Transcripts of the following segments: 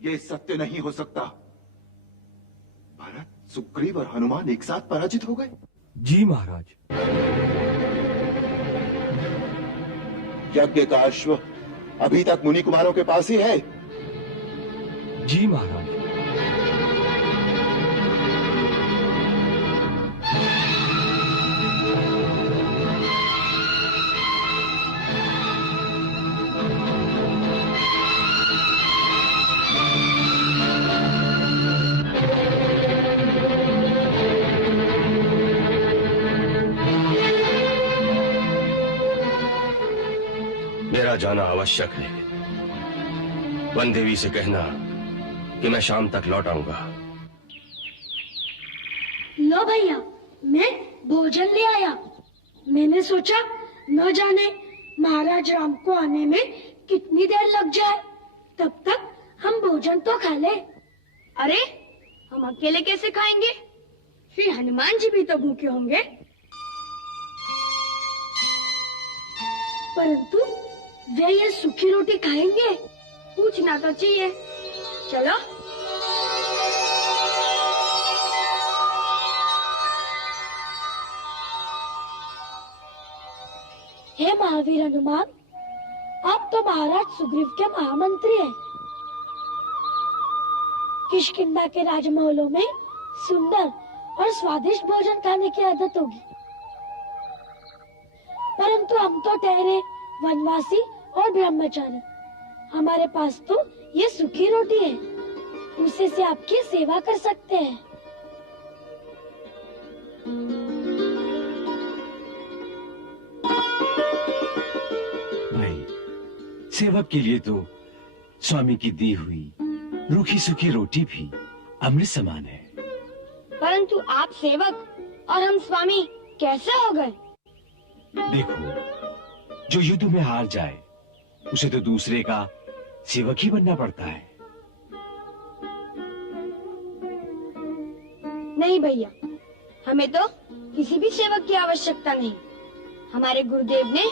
ये सत्य नहीं हो सकता। भरत, सुग्रीव और हनुमान एक साथ पराजित हो गए। जी महाराज। यज्ञ का अश्व अभी तक मुनि कुमारों के पास ही है। जी महाराज। मेरा जाना आवश्यक है। वन देवी से कहना कि मैं शाम तक लौट आऊंगा। लो भैया, मैं भोजन ले आया। मैंने सोचा न जाने महाराज राम को आने में कितनी देर लग जाए, तब तक हम भोजन तो खा ले। अरे हम अकेले कैसे खाएंगे? श्री हनुमान जी भी तो भूखे होंगे। परंतु वे ये सूखी रोटी खाएंगे? पूछना तो चाहिए। चलो। हे महावीर हनुमान, आप तो महाराज सुग्रीव के महामंत्री हैं। किष्किंधा के राजमहलों में सुंदर और स्वादिष्ट भोजन खाने की आदत होगी, परंतु हम तो ठहरे वनवासी और ब्रह्मचारी। हमारे पास तो ये सूखी रोटी है, उसे से आपकी सेवा कर सकते हैं। नहीं, सेवक के लिए तो स्वामी की दी हुई रूखी सूखी रोटी भी अमृत समान है। परंतु आप सेवक और हम स्वामी कैसे हो गए? देखो, जो युद्ध में हार जाए उसे तो दूसरे का सेवक ही बनना पड़ता है। नहीं भैया, हमें तो किसी भी सेवक की आवश्यकता नहीं। हमारे गुरुदेव ने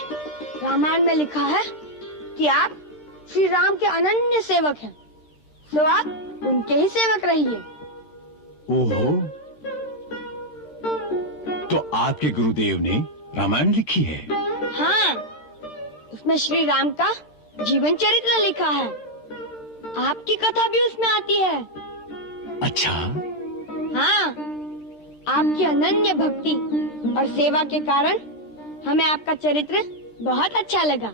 रामायण में लिखा है कि आप श्री राम के अनन्य सेवक हैं, तो आप उनके ही सेवक रहिए। ओहो, तो आपके गुरुदेव ने रामायण लिखी है? हाँ, उसमें श्री राम का जीवन चरित्र लिखा है। आपकी कथा भी उसमें आती है। अच्छा। हाँ, आपकी अनन्य भक्ति और सेवा के कारण हमें आपका चरित्र बहुत अच्छा लगा।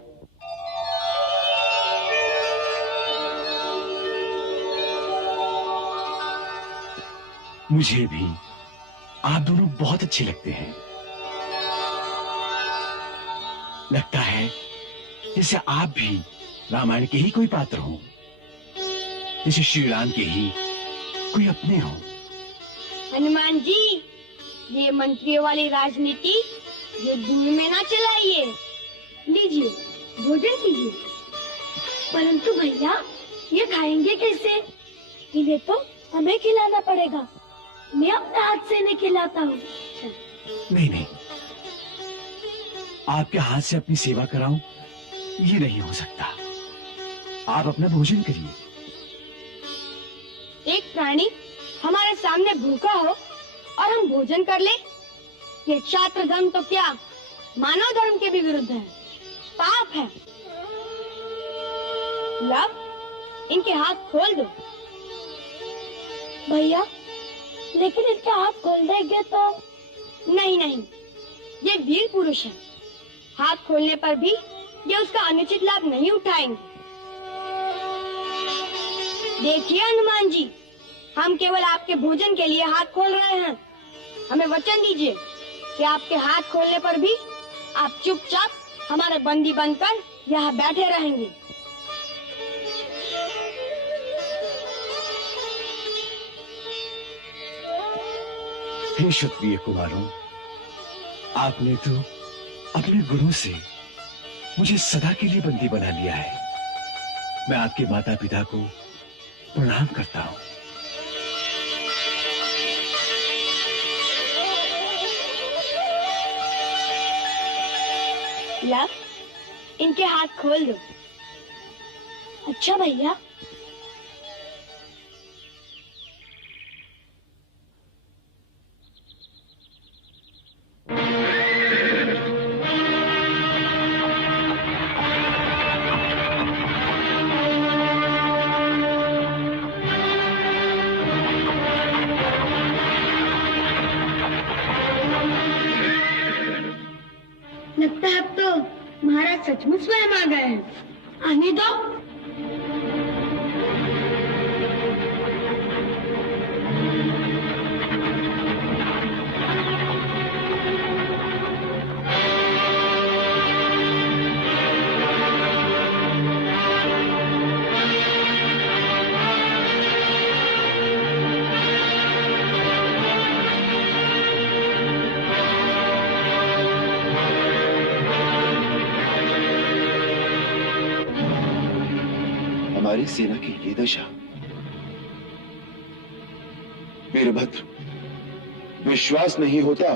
मुझे भी आप दोनों बहुत अच्छे लगते हैं। लगता है जैसे आप भी रामायण के ही कोई पात्र हो, जैसे श्री राम के ही कोई अपने हो। हनुमान जी, ये मंत्रियों वाली राजनीति युद्ध में ना चलाइए। लीजिए, भोजन कीजिए। परंतु भैया, ये खाएंगे कैसे? इन्हें तो हमें खिलाना पड़ेगा। मैं अपने हाथ से नहीं खिलाता हूँ। नहीं नहीं, आपके हाथ से अपनी सेवा कराऊं, ये नहीं हो सकता। आप अपना भोजन करिए। एक प्राणी हमारे सामने भूखा हो और हम भोजन कर ले, ये क्षात्र धर्म तो क्या मानव धर्म के भी विरुद्ध है, पाप है। लव, इनके हाथ खोल दो। भैया, लेकिन इनके हाथ खोल देंगे तो? नहीं नहीं, ये वीर पुरुष है। हाथ खोलने पर भी ये उसका अनुचित लाभ नहीं उठाएंगे। देखिए हनुमान जी, हम केवल आपके भोजन के लिए हाथ खोल रहे हैं। हमें वचन दीजिए कि आपके हाथ खोलने पर भी आप चुपचाप हमारे बंदी बनकर यहाँ बैठे रहेंगे। हे क्षत्रिय कुमारों, आपने तो अपने गुरु से मुझे सदा के लिए बंदी बना लिया है। मैं आपके माता पिता को प्रणाम करता हूँ। लव, इनके हाथ खोल दो। अच्छा भैया। महाराज सचमुच स्वयं आ गए हैं। आने दो। हमारी सेना की ये दशा। वीरभद्र, विश्वास नहीं होता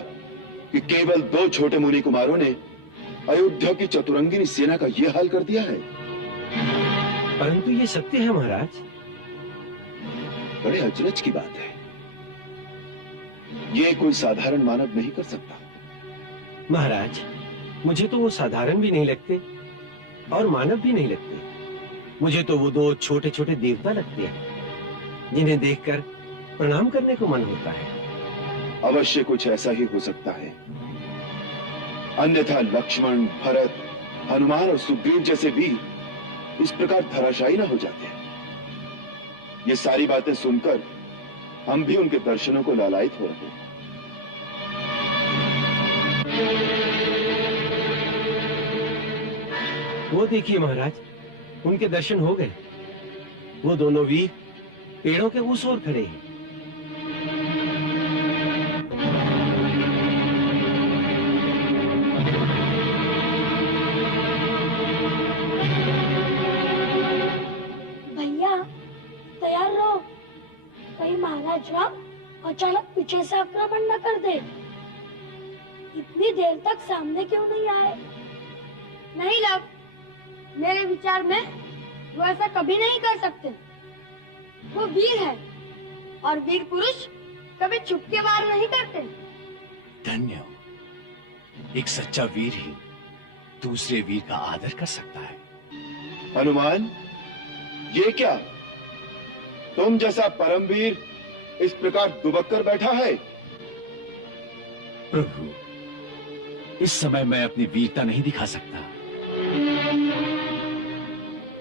कि केवल 2 छोटे मुनि कुमारों ने अयोध्या की चतुरंगिनी सेना का यह हाल कर दिया है। परंतु ये सत्य है महाराज। बड़े अचरज की बात है। ये कोई साधारण मानव नहीं कर सकता। महाराज, मुझे तो वो साधारण भी नहीं लगते और मानव भी नहीं लगते। मुझे तो वो 2 छोटे छोटे देवता लगते हैं जिन्हें देखकर प्रणाम करने को मन होता है। अवश्य कुछ ऐसा ही हो सकता है, अन्यथा लक्ष्मण, भरत, हनुमान और सुग्रीव जैसे वीर इस प्रकार धराशायी न हो जाते। ये सारी बातें सुनकर हम भी उनके दर्शनों को लालायित हो रहे हैं। वो देखिए महाराज, उनके दर्शन हो गए। वो दोनों वीर पेड़ों के उस ओर खड़े हैं। भैया तैयार रहो, कहीं महाराज राम अचानक पीछे से आक्रमण न कर दे। इतनी देर तक सामने क्यों नहीं आए? नहीं लव, मेरे विचार में वो ऐसा कभी नहीं कर सकते। वो वीर है और वीर पुरुष कभी छुप के वार नहीं करते। धन्य हो, एक सच्चा वीर ही दूसरे वीर का आदर कर सकता है। हनुमान, ये क्या? तुम जैसा परमवीर इस प्रकार दुबक कर बैठा है? प्रभु, इस समय मैं अपनी वीरता नहीं दिखा सकता।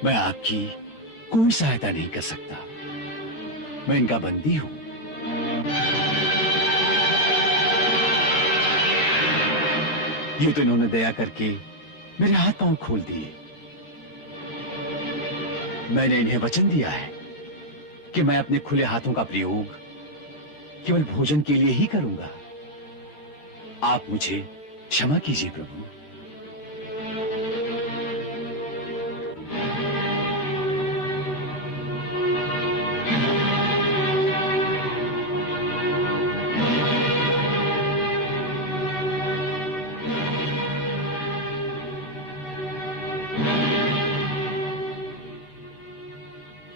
मैं आपकी कोई सहायता नहीं कर सकता। मैं इनका बंदी हूं। ये तो इन्होंने दया करके मेरे हाथ पांव खोल दिए। मैंने इन्हें वचन दिया है कि मैं अपने खुले हाथों का प्रयोग केवल भोजन के लिए ही करूंगा। आप मुझे क्षमा कीजिए प्रभु।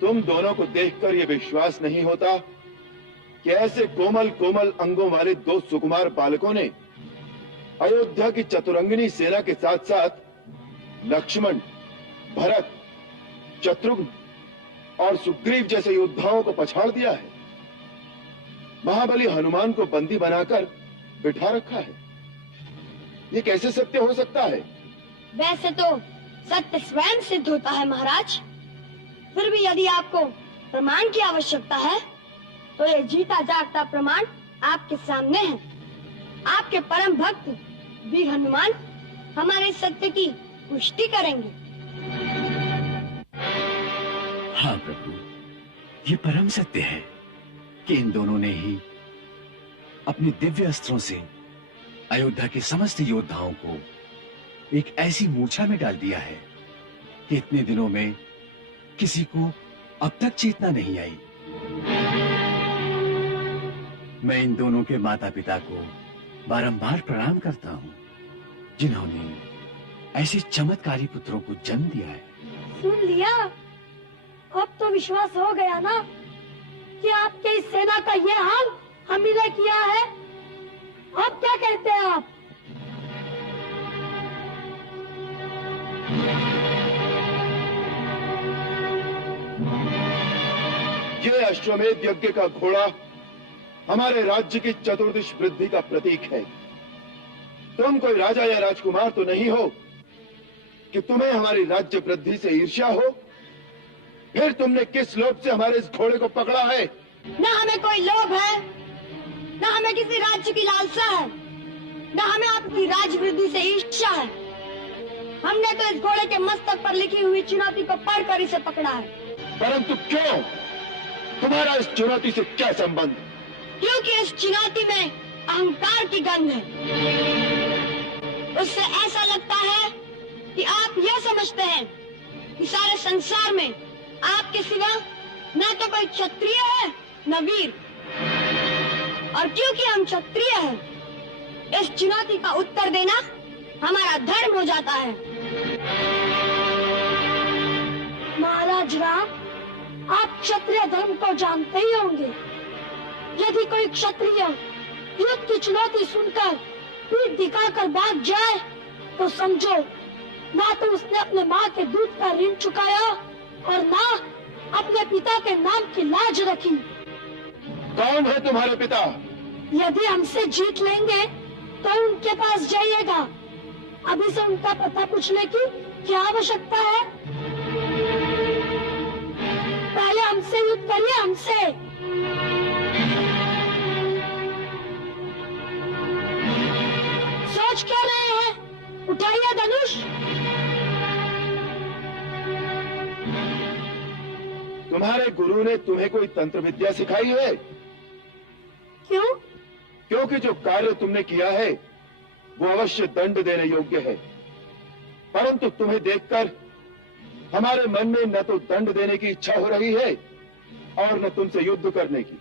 तुम दोनों को देखकर यह विश्वास नहीं होता कि ऐसे कोमल कोमल अंगों वाले 2 सुकुमार बालकों ने अयोध्या की चतुरंगिनी सेना के साथ साथ लक्ष्मण, भरत, शत्रुघ्न और सुग्रीव जैसे योद्धाओं को पछाड़ दिया है। महाबली हनुमान को बंदी बनाकर बिठा रखा है। ये कैसे सत्य हो सकता है? वैसे तो सत्य स्वयं सिद्ध होता है महाराज। फिर भी यदि आपको प्रमाण की आवश्यकता है तो ये जीता जागता प्रमाण आपके सामने है। आपके परम भक्त वीर हनुमान हमारे सत्य की पुष्टि करेंगे। हाँ प्रभु, ये परम सत्य है कि इन दोनों ने ही अपने दिव्य अस्त्रों से अयोध्या के समस्त योद्धाओं को एक ऐसी मूर्छा में डाल दिया है कि इतने दिनों में किसी को अब तक चेतना नहीं आई। मैं इन दोनों के माता पिता को बारंबार प्रणाम करता हूँ जिन्होंने ऐसे चमत्कारी पुत्रों को जन्म दिया है। सुन लिया? अब तो विश्वास हो गया ना कि आपके इस सेना का ये हाल हम ही ने किया है। अब क्या कहते हैं आप? यह अश्वमेध यज्ञ का घोड़ा हमारे राज्य की चतुर्दिश वृद्धि का प्रतीक है। तुम कोई राजा या राजकुमार तो नहीं हो कि तुम्हें हमारी राज्य वृद्धि से ईर्ष्या हो? फिर तुमने किस लोभ से हमारे इस घोड़े को पकड़ा है? न हमें कोई लोभ है, न हमें किसी राज्य की लालसा है, न हमें आपकी राजवृद्धि से ईर्ष्या है। हमने तो इस घोड़े के मस्तक पर लिखी हुई चुनौती को पढ़कर इसे पकड़ा है। परंतु क्यों? तुम्हारा इस चुनौती से क्या संबंध? क्योंकि इस चुनौती में अहंकार की गंध है। उससे ऐसा लगता है कि आप यह समझते हैं कि सारे संसार में आपके सिवा न तो कोई क्षत्रिय है न वीर, और क्योंकि हम क्षत्रिय हैं, इस चुनौती का उत्तर देना हमारा धर्म हो जाता है। महाराज राम, आप क्षत्रिय धर्म को जानते ही होंगे। यदि कोई क्षत्रिय युद्ध की चुनौती सुनकर पीठ दिखाकर भाग जाए तो समझो ना तो उसने अपने माँ के दूध का ऋण चुकाया और ना अपने पिता के नाम की लाज रखी। कौन है तुम्हारे पिता? यदि हमसे जीत लेंगे तो उनके पास जाइएगा। अभी से उनका पता पूछने की क्या आवश्यकता है? पहले हमसे युद्ध करिए, हमसे। सोच क्या रहे हैं? उठाइए धनुष। तुम्हारे गुरु ने तुम्हें कोई तंत्र विद्या सिखाई है? क्यों? क्योंकि जो कार्य तुमने किया है वो अवश्य दंड देने योग्य है, परंतु तुम्हें देखकर हमारे मन में न तो दंड देने की इच्छा हो रही है और न तुमसे युद्ध करने की।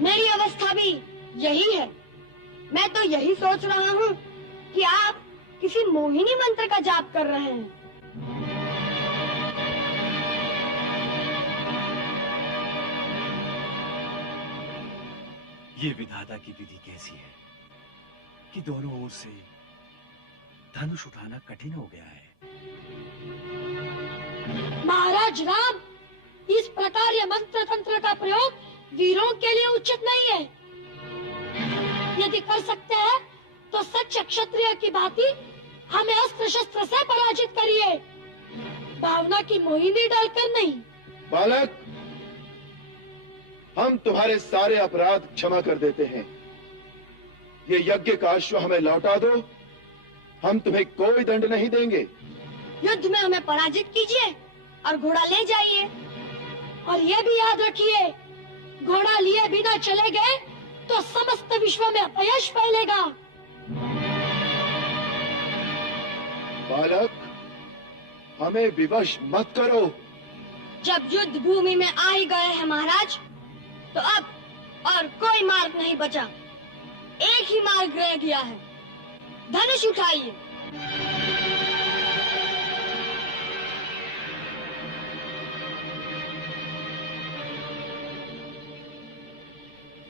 मेरी अवस्था भी यही है। मैं तो यही सोच रहा हूँ कि आप किसी मोहिनी मंत्र का जाप कर रहे हैं। ये विधाता की विधि कैसी है कि दोनों ओर से धनुष उठाना कठिन हो गया है। महाराज राम, इस प्रकार ये मंत्र तंत्र का प्रयोग वीरों के लिए उचित नहीं है। यदि कर सकते हैं तो सच्चे क्षत्रिय की भांति हमें अस्त्र शस्त्र से पराजित करिए, भावना की मोहिनी डालकर नहीं। बालक, हम तुम्हारे सारे अपराध क्षमा कर देते हैं। ये यज्ञ का अश्व हमें लौटा दो, हम तुम्हें कोई दंड नहीं देंगे। युद्ध में हमें पराजित कीजिए और घोड़ा ले जाइए। और ये भी याद रखिए, घोड़ा लिए बिना चले गए तो समस्त विश्व में अपयश फैलेगा। बालक, हमें विवश मत करो। जब युद्ध भूमि में आ ही गए हैं महाराज, तो अब और कोई मार्ग नहीं बचा। एक ही मार्ग रह गया है। धनुष उठाइए।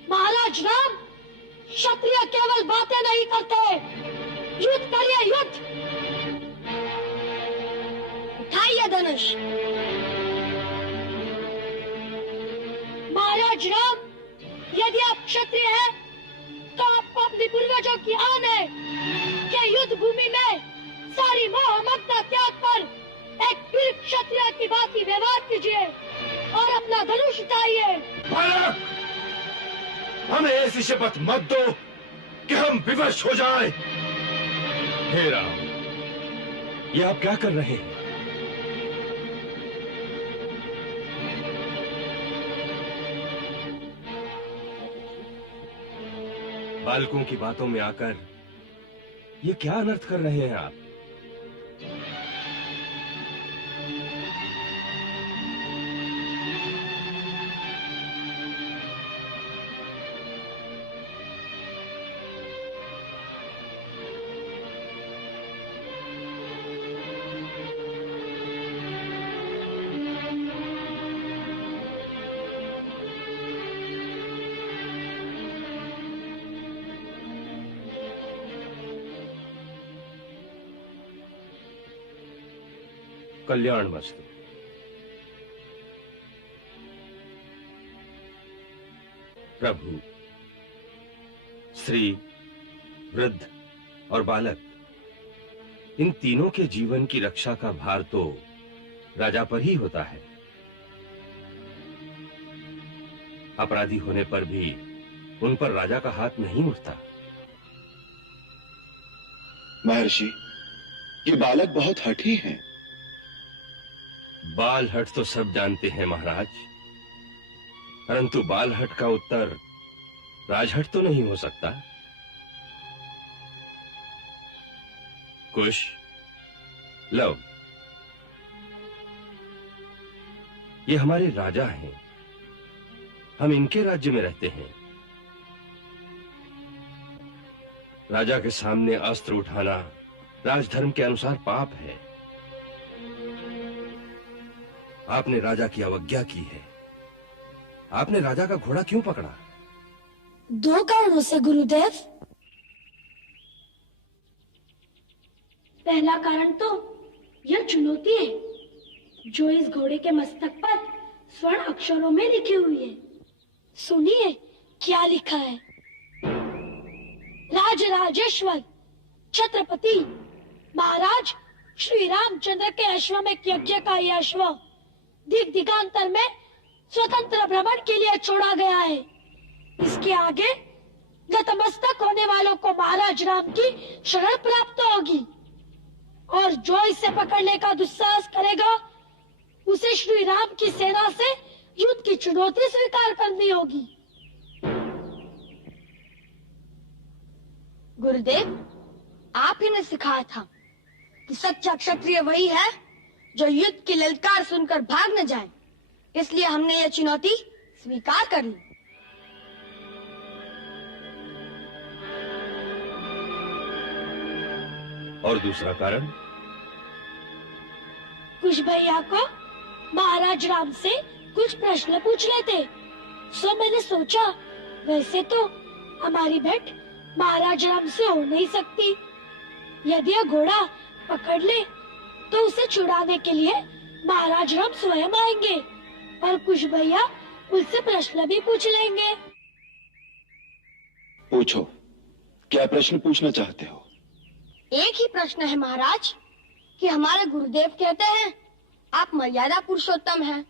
महाराज राम, क्षत्रिय केवल बातें नहीं करते, युद्ध करिए, युद्ध। उठाइए धनुष। महाराज राम, यदि आप क्षत्रिय हैं तो आपको अपनी पूर्वजों की आन है कि युद्ध भूमि में सारी मोह ममता त्याग कर एक वीर क्षत्रिय की भांति व्यवहार कीजिए और अपना धनुष उठाइए। बालक, हमें ऐसी शपथ मत दो कि हम विवश हो जाएं। हे राम, ये आप क्या कर रहे हैं? बालकों की बातों में आकर ये क्या अनर्थ कर रहे हैं आप? कल्याण मस्तु। प्रभु, स्त्री, वृद्ध और बालक इन तीनों के जीवन की रक्षा का भार तो राजा पर ही होता है। अपराधी होने पर भी उन पर राजा का हाथ नहीं उठता। महर्षि, ये बालक बहुत हठी हैं। बाल हट तो सब जानते हैं महाराज, परंतु बाल हट का उत्तर राजहट तो नहीं हो सकता। कुश, लो, ये हमारे राजा हैं, हम इनके राज्य में रहते हैं। राजा के सामने अस्त्र उठाना राजधर्म के अनुसार पाप है। आपने राजा की अवज्ञा की है। आपने राजा का घोड़ा क्यों पकड़ा? 2 कारणों से गुरुदेव। पहला कारण तो यह चुनौती है जो इस घोड़े के मस्तक पर स्वर्ण अक्षरों में लिखी हुई है। सुनिए क्या लिखा है। राजराजेश्वर छत्रपति महाराज श्री रामचंद्र के अश्वमेध यज्ञ का यह अश्व दिग दिगांतर में स्वतंत्र भ्रमण के लिए छोड़ा गया है। इसके आगे नतमस्तक होने वालों को महाराज राम की शरण प्राप्त होगी और जो इसे पकड़ने का दुस्साहस करेगा उसे श्री राम की सेना से युद्ध की चुनौती स्वीकार करनी होगी। गुरुदेव, आप ही ने सिखाया था कि सच्चा क्षत्रिय वही है जो युद्ध की ललकार सुनकर भाग न जाए, इसलिए हमने यह चुनौती स्वीकार कर ली। और दूसरा कारण? कुछ भैया को महाराज राम से कुछ प्रश्न पूछ लेते, सो मैंने सोचा वैसे तो हमारी भेंट महाराज राम से हो नहीं सकती। यदि यह घोड़ा पकड़ ले तो उसे छुड़ाने के लिए महाराज राम स्वयं आएंगे और कुछ भैया उससे प्रश्न भी पूछ लेंगे। पूछो, क्या प्रश्न पूछना चाहते हो? एक ही प्रश्न है महाराज कि हमारे गुरुदेव कहते हैं आप मर्यादा पुरुषोत्तम हैं,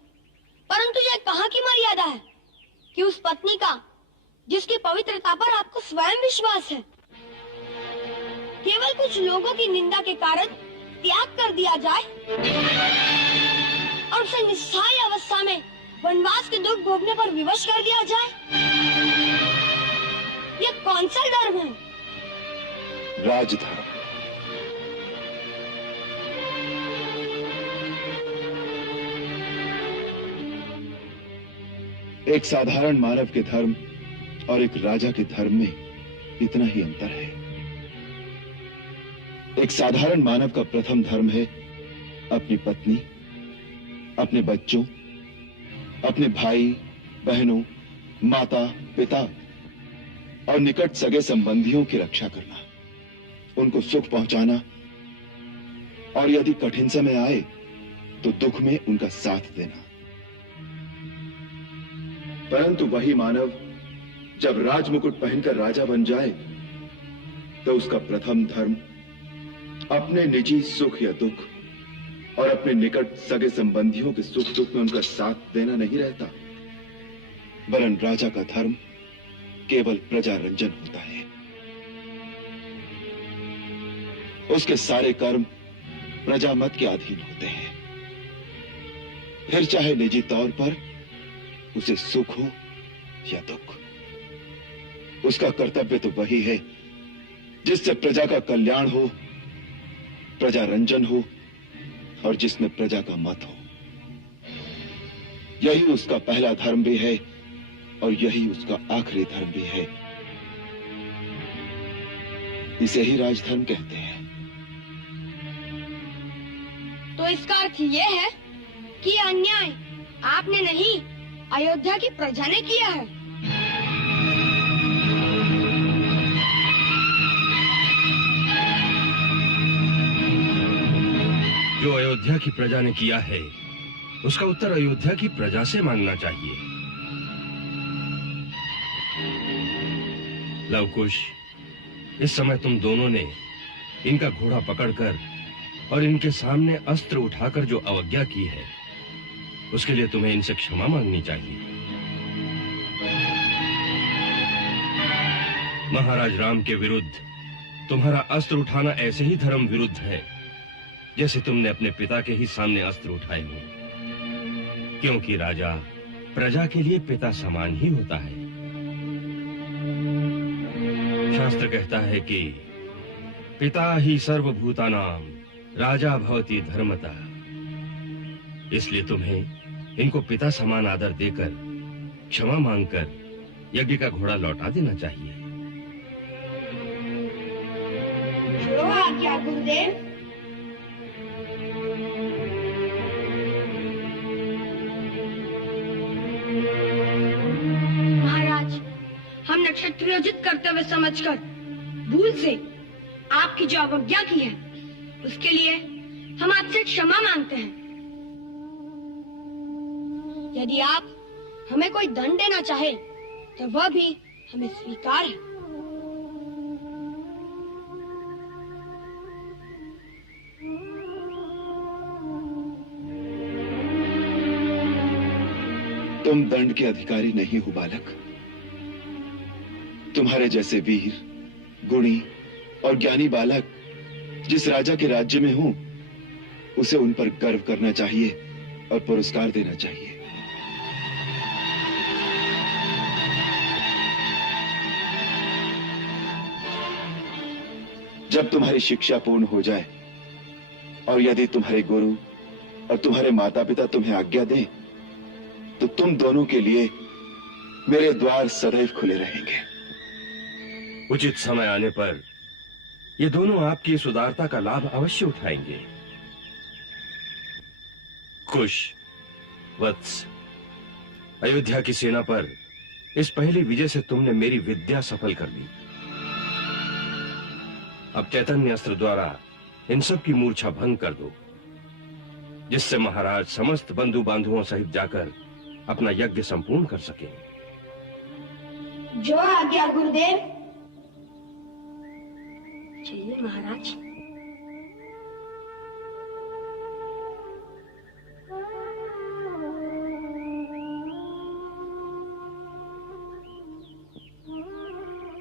परंतु यह कहाँ की मर्यादा है कि उस पत्नी का जिसकी पवित्रता पर आपको स्वयं विश्वास है केवल कुछ लोगों की निंदा के कारण त्याग कर दिया जाए और उसे निस्सहाय अवस्था में वनवास के दुख भोगने पर विवश कर दिया जाए? यह कौन सा धर्म है? राजधर्म। एक साधारण मानव के धर्म और एक राजा के धर्म में इतना ही अंतर है। एक साधारण मानव का प्रथम धर्म है अपनी पत्नी, अपने बच्चों, अपने भाई बहनों, माता पिता और निकट सगे संबंधियों की रक्षा करना, उनको सुख पहुंचाना और यदि कठिन समय आए तो दुख में उनका साथ देना। परंतु वही मानव जब राजमुकुट पहनकर राजा बन जाए तो उसका प्रथम धर्म अपने निजी सुख या दुख और अपने निकट सगे संबंधियों के सुख दुख में उनका साथ देना नहीं रहता, वरन राजा का धर्म केवल प्रजा रंजन होता है। उसके सारे कर्म प्रजा मत के अधीन होते हैं, फिर चाहे निजी तौर पर उसे सुख हो या दुख। उसका कर्तव्य तो वही है जिससे प्रजा का कल्याण हो, प्रजा रंजन हो और जिसमें प्रजा का मत हो। यही उसका पहला धर्म भी है और यही उसका आखिरी धर्म भी है। इसे ही राजधर्म कहते हैं। तो इसका अर्थ ये है कि अन्याय आपने नहीं अयोध्या की प्रजा ने किया है। जो अयोध्या की प्रजा ने किया है उसका उत्तर अयोध्या की प्रजा से मांगना चाहिए। लवकुश, इस समय तुम दोनों ने इनका घोड़ा पकड़कर और इनके सामने अस्त्र उठाकर जो अवज्ञा की है, उसके लिए तुम्हें इनसे क्षमा मांगनी चाहिए। महाराज राम के विरुद्ध तुम्हारा अस्त्र उठाना ऐसे ही धर्म विरुद्ध है जैसे तुमने अपने पिता के ही सामने अस्त्र उठाए हो, क्योंकि राजा प्रजा के लिए पिता समान ही होता है। शास्त्र कहता है कि पिता ही सर्वभूतानां राजा भवति धर्मतः। इसलिए तुम्हें इनको पिता समान आदर देकर क्षमा मांगकर यज्ञ का घोड़ा लौटा देना चाहिए। जो आज्ञा गुरुदेव। महाराज, हम नक्षत्रोचित कर्तव्य समझकर भूल से आपकी जो अवज्ञा की है, उसके लिए हम आपसे क्षमा मांगते हैं। यदि आप हमें कोई दंड देना चाहे तो वह भी हमें स्वीकार है। तुम दंड के अधिकारी नहीं हो बालक। तुम्हारे जैसे वीर, गुणी और ज्ञानी बालक जिस राजा के राज्य में हो, उसे उन पर गर्व करना चाहिए और पुरस्कार देना चाहिए। जब तुम्हारी शिक्षा पूर्ण हो जाए और यदि तुम्हारे गुरु और तुम्हारे माता पिता तुम्हें आज्ञा दें, तो तुम दोनों के लिए मेरे द्वार सदैव खुले रहेंगे। उचित समय आने पर ये दोनों आपकी इस उदारता का लाभ अवश्य उठाएंगे। कुश, वत्स, अयोध्या की सेना पर इस पहली विजय से तुमने मेरी विद्या सफल कर ली। अब चैतन्य अस्त्र द्वारा इन सब की मूर्छा भंग कर दो, जिससे महाराज समस्त बंधु बांधुओं सहित जाकर अपना यज्ञ संपूर्ण कर सके। जो आज्ञा गुरुदेव। चलिए महाराज।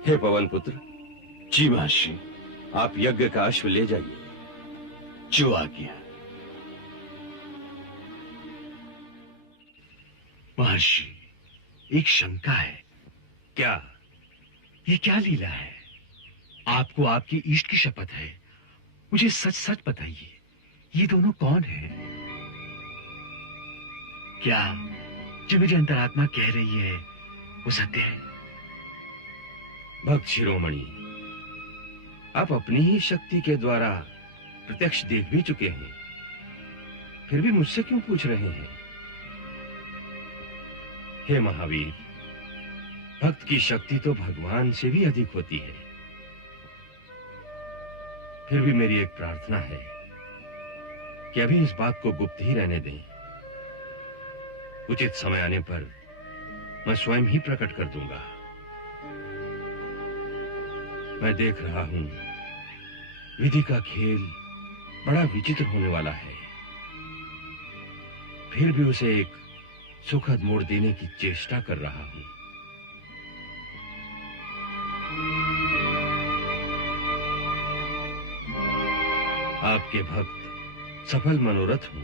हे पवन पुत्र, जी महर्षि। आप यज्ञ का अश्व ले जाइए। जो आज्ञा। महर्षि, एक शंका है। क्या? ये क्या लीला है? आपको आपकी इष्ट की शपथ है, मुझे सच सच बताइए, ये दोनों कौन हैं? क्या जो मेरी अंतरात्मा कह रही है वो सत्य है? भक्त शिरोमणि, आप अपनी ही शक्ति के द्वारा प्रत्यक्ष देख भी चुके हैं, फिर भी मुझसे क्यों पूछ रहे हैं? हे महावीर, भक्त की शक्ति तो भगवान से भी अधिक होती है। फिर भी मेरी एक प्रार्थना है कि अभी इस बात को गुप्त ही रहने दें। उचित समय आने पर मैं स्वयं ही प्रकट कर दूंगा। मैं देख रहा हूं, विधि का खेल बड़ा विचित्र होने वाला है, फिर भी उसे एक सुखद मोड़ देने की चेष्टा कर रहा हूं। आपके भक्त सफल मनोरथ हूं।